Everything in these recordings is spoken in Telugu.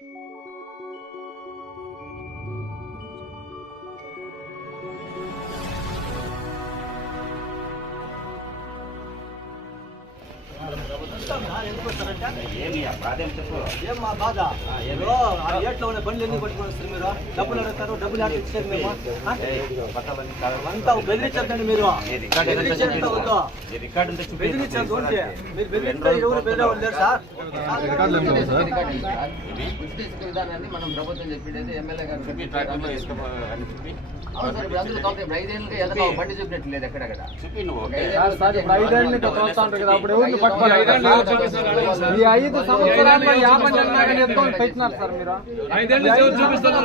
Música ఏం చెప్పు. మా బాధ? ఏట్లో ఉన్న బండ్లు వస్తారు మీరు? డబ్బులు అడుగుతారు డబ్బులు ఆడ ఇచ్చారు మేము. ఆ? బట్టలన్నీ కావాలి. అంతా బెదిరించద్దండి మీరు. ఈ రికార్డు ఎంత బెదిరించేది చెప్పి వద్దు. ఈ రికార్డు ఉంటే చూపి. బెదిరించద్దు ఉంటే మీరు బెదిరిస్తే ఎవరు బెదిరేవాళ్ళు లేరు సార్? ఉచిత విధానాన్ని మనం ప్రభుత్వం చెప్పిండేది ఎమ్మెల్యే గారు చూపి ట్రాక్టర్లో వేసుకో అని చూపి అవును సార్ ఇప్పుడు అందులో ఇప్పుడు ఐదేళ్ళకి ఎదగ బండి చూపినట్టు లేదు ఎక్కడెక్కడ. చూపి నువ్వు ఐదేళ్ళు సార్ ఇప్పుడు ఐదేళ్ళు ఇంకా చూస్తా ఉంటారు కదా అప్పుడు ఎవరిని పట్టుకోవాలి ఐదేళ్ళు ఈ ఐదు సంవత్సరాల్లో యాభై జన్మని ఎత్తుకొని పెట్టినారు సార్ మీరు ఐదేళ్ళు ఎవరు చూపిస్తారు?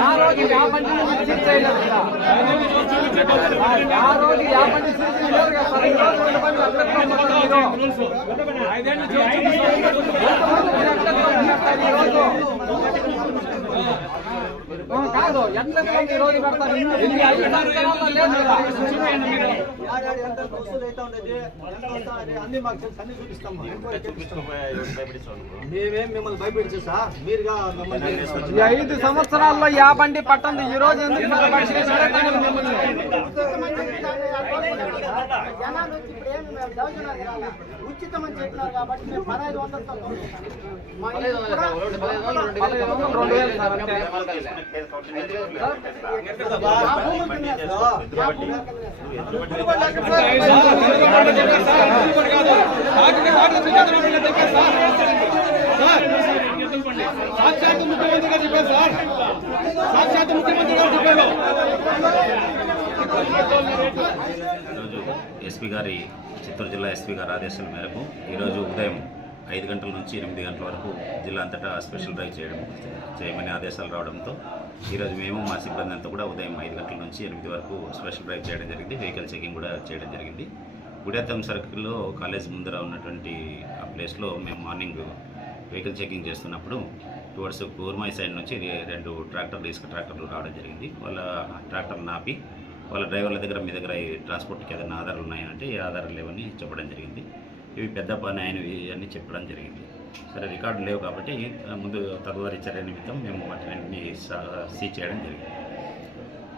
ఆ రోజు యాభై సీట్ చేయలేదు కదా ఆ రోజు యాభై సీట్ చేయలేదు కదా. ఈ రోజు పెడతారు అన్ని మాకు తెలుసు. అన్ని చూపిస్తాం మేమేం మిమ్మల్ని భయపెడితే సార్ మీరుగా మమ్మల్ని ఈ ఐదు సంవత్సరాల్లో యా బండి పట్టండి ఈ రోజు ఎందుకు మిమ్మల్ని? మేము దౌర్జన్యాలు తినాలా? ఉచితం చెప్పినారు కాబట్టి మేము పదహైదు వందలతో మా కూడా సార్ భూములు సాక్షాత్ ముఖ్యమంత్రి గారు చెప్పారు సార్ సాక్షాత్ ముఖ్యమంత్రి గారు చెప్పారు ఎస్పీ గారి చిత్తూరు జిల్లా ఎస్పీ గారి ఆదేశాల మేరకు ఈరోజు ఉదయం ఐదు గంటల నుంచి ఎనిమిది గంటల వరకు జిల్లా అంతటా స్పెషల్ డ్రైవ్ చేయడం చేయమని ఆదేశాలు రావడంతో ఈరోజు మేము మా సిబ్బంది అంతా కూడా ఉదయం ఐదు గంటల నుంచి ఎనిమిది వరకు స్పెషల్ డ్రైవ్ చేయడం జరిగింది. వెహికల్ చెకింగ్ కూడా చేయడం జరిగింది. గుడేతం సర్కిల్లో కాలేజ్ ముందర ఉన్నటువంటి ఆ ప్లేస్లో మేము మార్నింగ్ వెహికల్ చెకింగ్ చేస్తున్నప్పుడు టువర్డ్స్ కూర్మాయి సైడ్ నుంచి రెండు ట్రాక్టర్లు ఇసుక ట్రాక్టర్లు రావడం జరిగింది. వాళ్ళ ట్రాక్టర్ నాపి వాళ్ళ డ్రైవర్ల దగ్గర మీ దగ్గర ఈ ట్రాన్స్పోర్ట్కి ఏదైనా ఆధారాలు ఉన్నాయంటే ఈ ఆధారాలు లేవని చెప్పడం జరిగింది. ఇవి పెద్ద పని అయినవి అని చెప్పడం జరిగింది. సరే రికార్డు లేవు కాబట్టి ముందు తదుపరి చర్య నిమిత్తం మేము వాటిని సీజ్ చేయడం జరిగింది.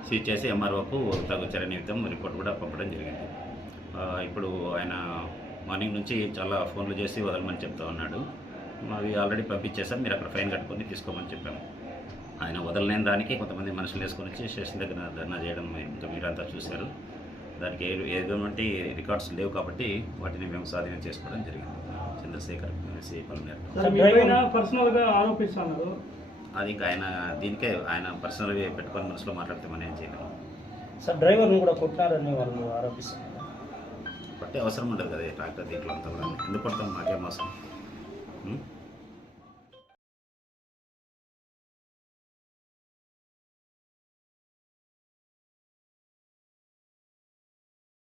సీజ్ చేసి ఎంఆర్ఓకు తగు చర్య నిమిత్తం రిపోర్ట్ కూడా పంపడం జరిగింది. ఇప్పుడు ఆయన మార్నింగ్ నుంచి చాలా ఫోన్లు చేసి వదలమని చెప్తా ఉన్నాడు. అవి ఆల్రెడీ పంపించేసాం మీరు అక్కడ ఫైన్ కట్టుకొని తీసుకోమని చెప్పాము. ఆయన వదలలేని దానికి కొంతమంది మనుషులు వేసుకొని వచ్చి స్టేషన్ దగ్గర ధర్నా చేయడం ఇంకా మీరంతా చూశారు. దానికి ఏ ఎటువంటి రికార్డ్స్ లేవు కాబట్టి వాటిని మేము స్వాధీనం చేసుకోవడం జరిగింది. చంద్రశేఖర్ ఎస్సీ పల్మేరు పర్సనల్గా ఆరోపిస్తున్నారు. అది ఇంకా ఆయన దీనికే ఆయన పర్సనల్గా పెట్టుకొని మనసులో మాట్లాడితే మనం ఏం చేయలేము సార్ డ్రైవర్ని కూడా కొట్టినారని వాళ్ళు ఆరోపిస్తున్నారు. పట్టే అవసరం ఉండదు కదా ట్రాక్టర్ దీంట్లో అంతా కూడా. ఎందుకు కొడతాం? మాకేం అవసరం?